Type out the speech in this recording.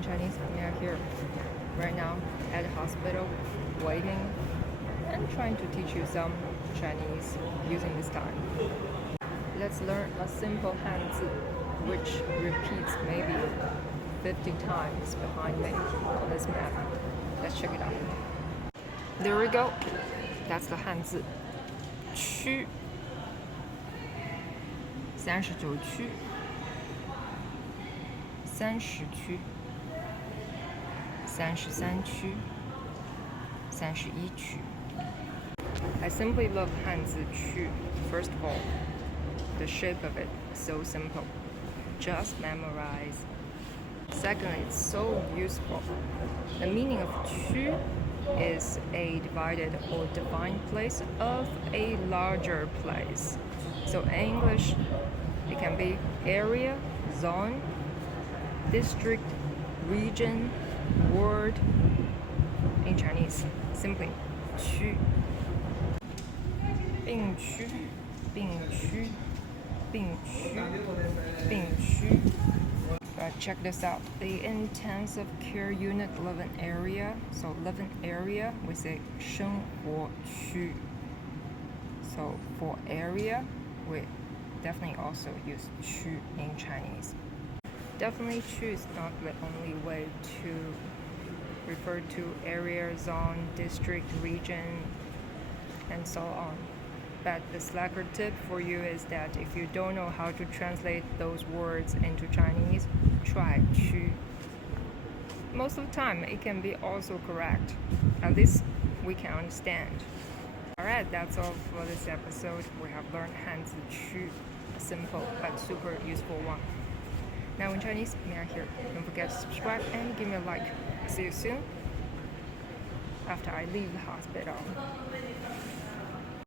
in Chinese, we are here right now at the hospital, waiting and trying to teach you some Chinese using this time. Let's learn a simple Hanzi, which repeats maybe 50 times behind me on this map. Let's check it out. There we go. That's the Hanzi. 区39区30区33区31区 I simply love Hanzi 区. First of all, the shape of it is so simple. Just memorize. Secondly, it's so useful. The meaning of 区 is a divided or defined place of a larger place. So in English, it can be area, zone, district, region, word. In Chinese, simply 区病区病区病区病区 Check this out. The intensive care unit living area. So living area, we say 生活区. So for area, we definitely also use 区 in Chinese. Definitely 区 is not the only way to refer to area, zone, district, region, and so on. But the slacker tip for you is that if you don't know how to translate those words into Chinese, try 区. Most of the time, it can be also correct. At least we can understand. Alright, that's all for this episode. We have learned Hanzi 区, a simple but super useful one. Now in Chinese, we are here. Don't forget to subscribe and give me a like. See you soon after I leave the hospital.